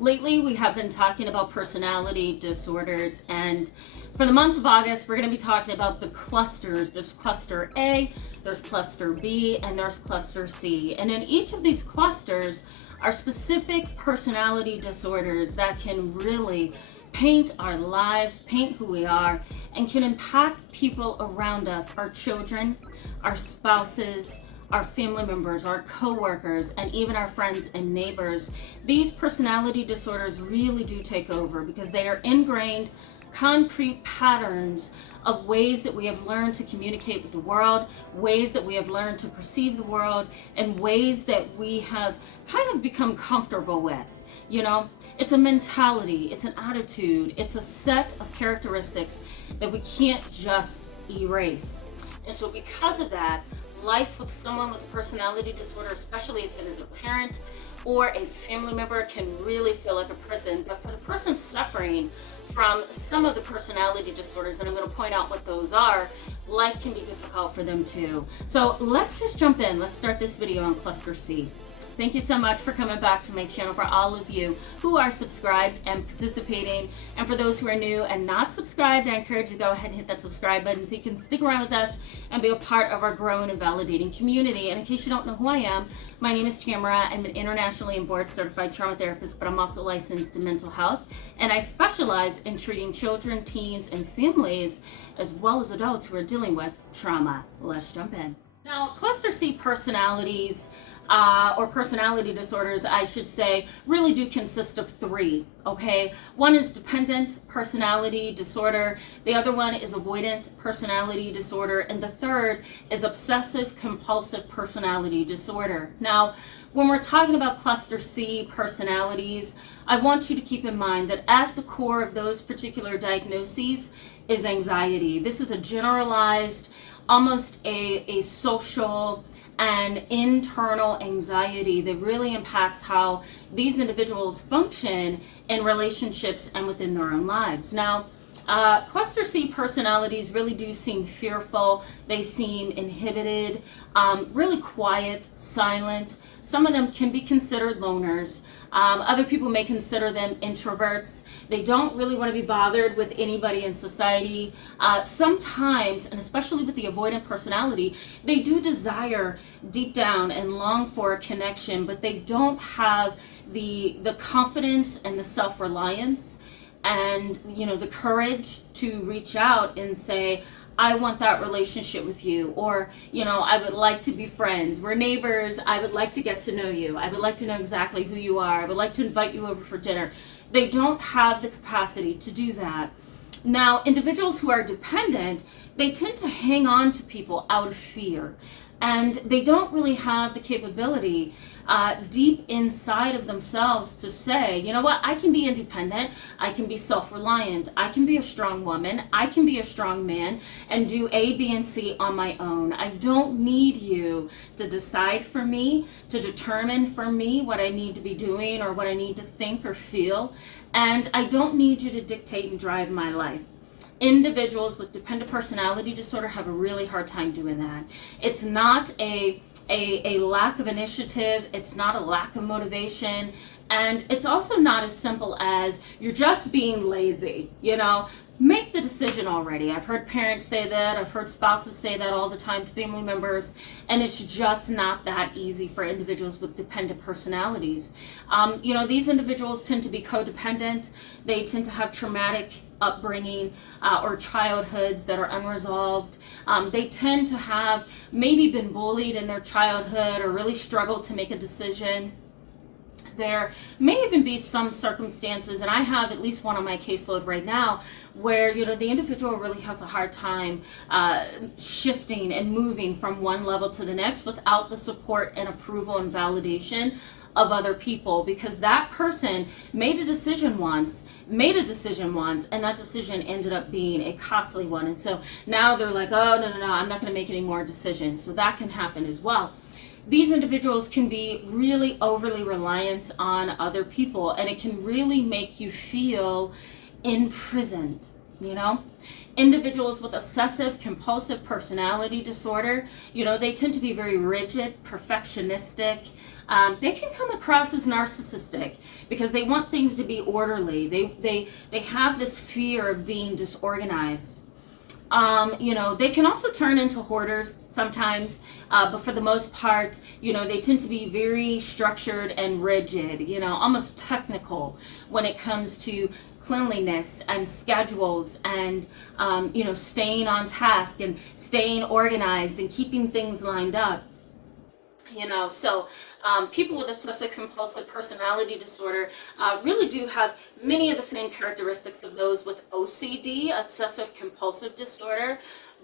Lately, we have been talking about personality disorders, and for the month of August, we're going to be talking about the clusters. There's cluster A, there's cluster B, and there's cluster C. And in each of these clusters are specific personality disorders that can really paint our lives, paint who we are, and can impact people around us, our children, our spouses, our family members, our co-workers, and even our friends and neighbors. These personality disorders really do take over because they are ingrained, concrete patterns of ways that we have learned to communicate with the world, ways that we have learned to perceive the world, and ways that we have kind of become comfortable with. You know, it's a mentality, it's an attitude, it's a set of characteristics that we can't just erase. And so because of that, life with someone with a personality disorder, especially if it is a parent or a family member, can really feel like a prison. But for the person suffering from some of the personality disorders, and I'm going to point out what those are, life can be difficult for them too. So let's just jump in. Let's start this video on cluster C. Thank you so much for coming back to my channel, for all of you who are subscribed and participating. And for those who are new and not subscribed, I encourage you to go ahead and hit that subscribe button so you can stick around with us and be a part of our growing and validating community. And in case you don't know who I am, my name is Tamara. I'm an internationally and board certified trauma therapist, but I'm also licensed in mental health. And I specialize in treating children, teens, and families, as well as adults who are dealing with trauma. Let's jump in. Now, cluster C personalities, or personality disorders, I should say, really do consist of three, okay? One is dependent personality disorder, the other one is avoidant personality disorder, and the third is obsessive compulsive personality disorder. Now, when we're talking about cluster C personalities, I want you to keep in mind that at the core of those particular diagnoses is anxiety. This is a generalized, almost a social and internal anxiety that really impacts how these individuals function in relationships and within their own lives. Now, cluster C personalities really do seem fearful. They seem inhibited, really quiet, silent. Some of them can be considered loners. Other people may consider them introverts. They don't really want to be bothered with anybody in society. Sometimes, and especially with the avoidant personality, they do desire deep down and long for a connection, but they don't have the confidence and the self-reliance and, you know, the courage to reach out and say, I want that relationship with you, or, you know, I would like to be friends. We're neighbors. I would like to get to know you. I would like to know exactly who you are. I would like to invite you over for dinner. They don't have the capacity to do that. Now, individuals who are dependent, they tend to hang on to people out of fear, and they don't really have the capability deep inside of themselves to say, you know what, I can be independent, I can be self-reliant, I can be a strong woman, I can be a strong man, and do A, B, and C on my own. I don't need you to decide for me, to determine for me what I need to be doing or what I need to think or feel, and I don't need you to dictate and drive my life. Individuals with dependent personality disorder have a really hard time doing that. It's not a lack of initiative, it's not a lack of motivation, and it's also not as simple as you're just being lazy, you know. Make the decision already. I've heard parents say that, I've heard spouses say that all the time, family members, and it's just not that easy for individuals with dependent personalities. You know, these individuals tend to be codependent, they tend to have traumatic upbringing or childhoods that are unresolved. They tend to have maybe been bullied in their childhood or really struggled to make a decision. There may even be some circumstances, and I have at least one on my caseload right now, where, you know, the individual really has a hard time shifting and moving from one level to the next without the support and approval and validation of other people, because that person made a decision once, and that decision ended up being a costly one. And so now they're like, oh, no, I'm not going to make any more decisions. So that can happen as well. These individuals can be really overly reliant on other people, and it can really make you feel imprisoned, you know? Individuals with obsessive compulsive personality disorder, you know, they tend to be very rigid, perfectionistic, they can come across as narcissistic because they want things to be orderly. They have this fear of being disorganized. They can also turn into hoarders sometimes, but for the most part, they tend to be very structured and rigid, almost technical when it comes to cleanliness and schedules and, staying on task and staying organized and keeping things lined up. People with obsessive compulsive personality disorder really do have many of the same characteristics of those with OCD, obsessive compulsive disorder.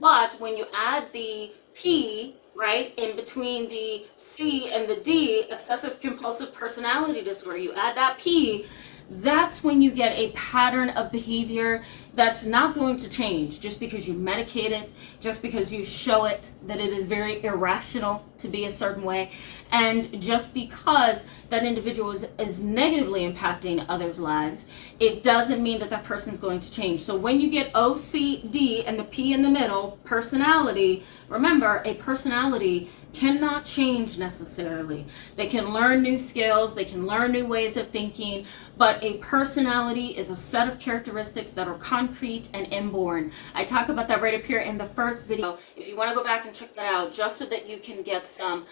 But when you add the P, right, in between the C and the D, obsessive compulsive personality disorder, you add that P, that's when you get a pattern of behavior that's not going to change just because you medicate it, just because you show it that it is very irrational to be a certain way, and just because that individual is negatively impacting others' lives, it doesn't mean that that person's going to change. So when you get OCD and the P in the middle, personality, remember, a personality cannot change necessarily. They can learn new skills, they can learn new ways of thinking, but a personality is a set of characteristics that are concrete and inborn. I talk about that right up here in the first video. If you want to go back and check that out, just so that you can get some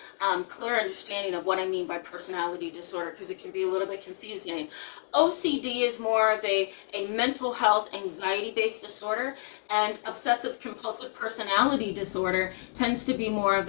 clear understanding of what I mean by personality disorder, because it can be a little bit confusing. OCD is more of a mental health, anxiety-based disorder, and obsessive compulsive personality disorder tends to be more of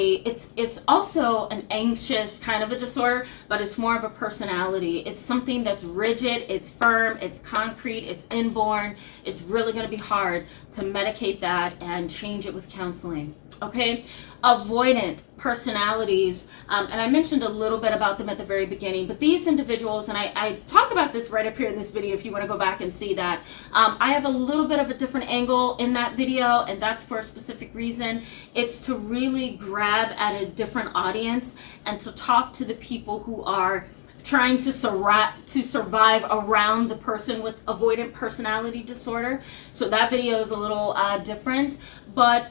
it's also an anxious kind of a disorder, but it's more of a personality. It's something that's rigid, it's firm, it's concrete, it's inborn. It's really going to be hard to medicate that and change it with counseling. Okay, avoidant personalities, and I mentioned a little bit about them at the very beginning, but these individuals, and I talk about this right up here in this video if you want to go back and see that. I have a little bit of a different angle in that video, and that's for a specific reason. It's to really grab at a different audience and to talk to the people who are trying to survive around the person with avoidant personality disorder. So that video is a little different. But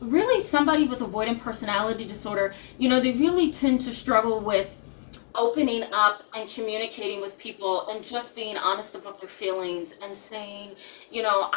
really, somebody with avoidant personality disorder, they really tend to struggle with opening up and communicating with people and just being honest about their feelings and saying,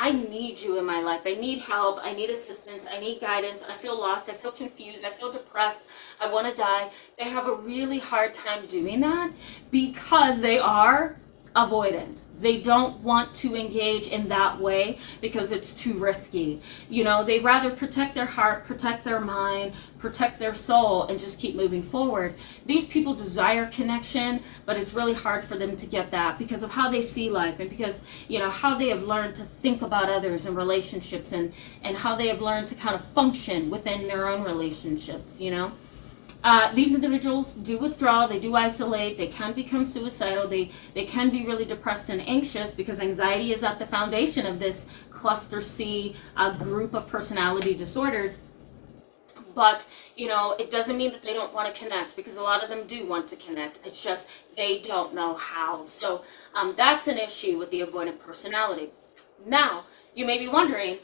I need you in my life. I need help. I need assistance. I need guidance. I feel lost. I feel confused. I feel depressed. I want to die. They have a really hard time doing that because they are avoidant. They don't want to engage in that way because it's too risky. They rather protect their heart, protect their mind, protect their soul, and just keep moving forward. These people desire connection, but it's really hard for them to get that because of how they see life and because, how they have learned to think about others and relationships and how they have learned to kind of function within their own relationships, These individuals do withdraw, they do isolate, they can become suicidal, they can be really depressed and anxious because anxiety is at the foundation of this cluster C group of personality disorders. But, it doesn't mean that they don't want to connect because a lot of them do want to connect. It's just they don't know how. So that's an issue with the avoidant personality. Now, you may be wondering,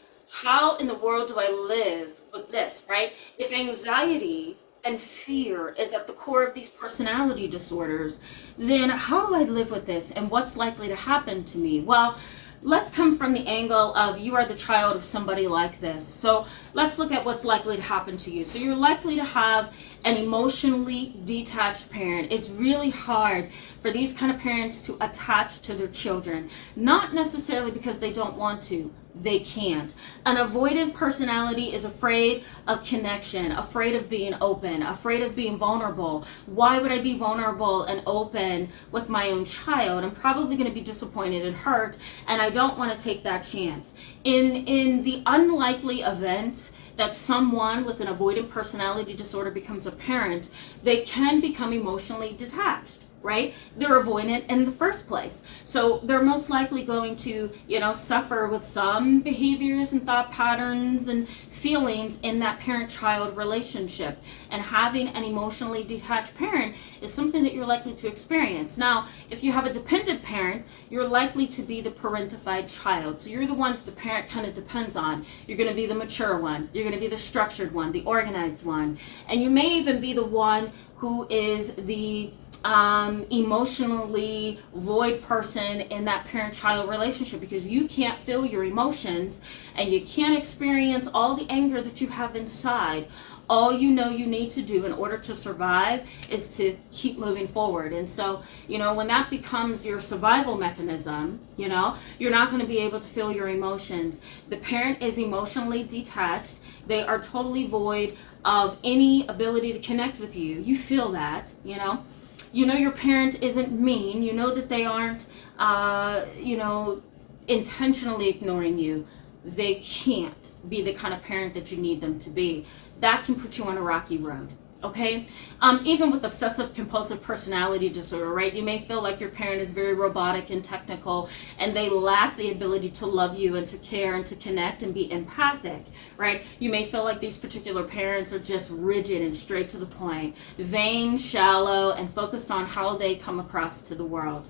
how in the world do I live with this, right? If anxiety and fear is at the core of these personality disorders, then how do I live with this and what's likely to happen to me? Well, let's come from the angle of you are the child of somebody like this. So let's look at what's likely to happen to you. So you're likely to have an emotionally detached parent. It's really hard for these kind of parents to attach to their children, not necessarily because they don't want to. They can't. An avoidant personality is afraid of connection, afraid of being open, afraid of being vulnerable. Why would I be vulnerable and open with my own child? I'm probably going to be disappointed and hurt, and I don't want to take that chance. In the unlikely event that someone with an avoidant personality disorder becomes a parent, they can become emotionally detached. Right? They're avoidant in the first place. So they're most likely going to, suffer with some behaviors and thought patterns and feelings in that parent-child relationship. And having an emotionally detached parent is something that you're likely to experience. Now, if you have a dependent parent, you're likely to be the parentified child. So you're the one that the parent kind of depends on. You're going to be the mature one. You're going to be the structured one, the organized one. And you may even be the one who is the emotionally void person in that parent-child relationship, because you can't feel your emotions and you can't experience all the anger that you have inside. All you know you need to do in order to survive is to keep moving forward. And so, when that becomes your survival mechanism, you're not going to be able to feel your emotions. The parent is emotionally detached. They are totally void of any ability to connect with you. You feel that, your parent isn't mean. You know that they aren't, intentionally ignoring you. They can't be the kind of parent that you need them to be. That can put you on a rocky road. Okay? Even with obsessive compulsive personality disorder, right? You may feel like your parent is very robotic and technical, and they lack the ability to love you and to care and to connect and be empathic, right? You may feel like these particular parents are just rigid and straight to the point, vain, shallow, and focused on how they come across to the world.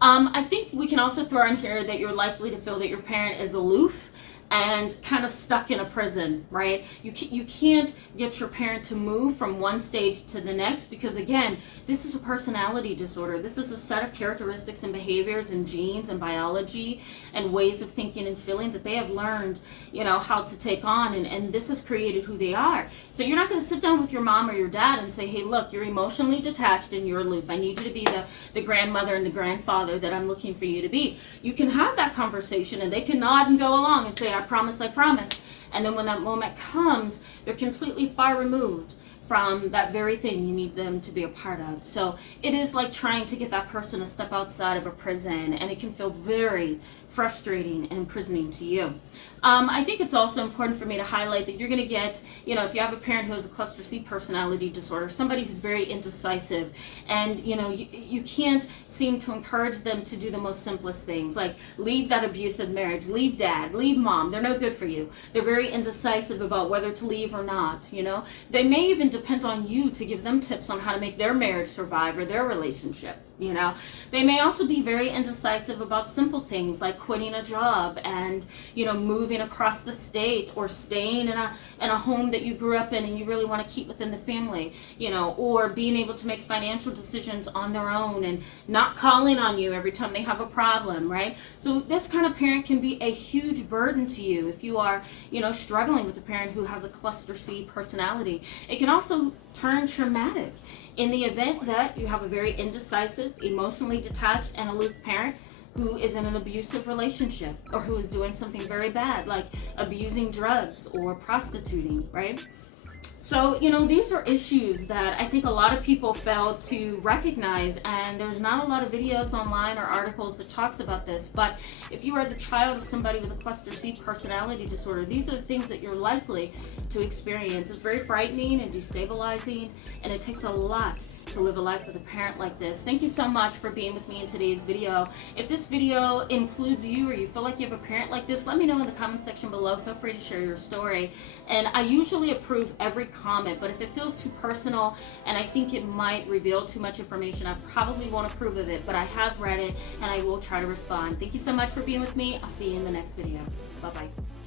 I think we can also throw in here that you're likely to feel that your parent is aloof and kind of stuck in a prison, right? You can't get your parent to move from one stage to the next, because again, this is a personality disorder. This is a set of characteristics and behaviors and genes and biology and ways of thinking and feeling that they have learned, how to take on, and this has created who they are. So you're not going to sit down with your mom or your dad and say, hey, look, you're emotionally detached and you're aloof. I need you to be the grandmother and the grandfather that I'm looking for you to be. You can have that conversation and they can nod and go along and say, I promise. And then when that moment comes, they're completely far removed from that very thing you need them to be a part of. So it is like trying to get that person to step outside of a prison, and it can feel very frustrating and imprisoning to you. I think it's also important for me to highlight that you're going to get, if you have a parent who has a cluster C personality disorder, somebody who's very indecisive, and you can't seem to encourage them to do the most simplest things, like leave that abusive marriage, leave dad, leave mom. They're no good for you. They're very indecisive about whether to leave or not. They may even depend on you to give them tips on how to make their marriage survive or their relationship. They may also be very indecisive about simple things like quitting a job and moving across the state, or staying in a home that you grew up in and you really want to keep within the family, or being able to make financial decisions on their own and not calling on you every time they have a problem, right? So this kind of parent can be a huge burden to you if you are struggling with a parent who has a cluster C personality. It can also turn traumatic in the event that you have a very indecisive, emotionally detached, and aloof parent who is in an abusive relationship, or who is doing something very bad, like abusing drugs or prostituting, right? So, these are issues that I think a lot of people fail to recognize, and there's not a lot of videos online or articles that talks about this. But if you are the child of somebody with a cluster C personality disorder, these are the things that you're likely to experience. It's very frightening and destabilizing, and it takes a lot to live a life with a parent like this. Thank you so much for being with me in today's video. If this video includes you, or you feel like you have a parent like this, let me know in the comment section below. Feel free to share your story. And I usually approve every comment, but if it feels too personal and I think it might reveal too much information, I probably won't approve of it, but I have read it and I will try to respond. Thank you so much for being with me. I'll see you in the next video. Bye-bye.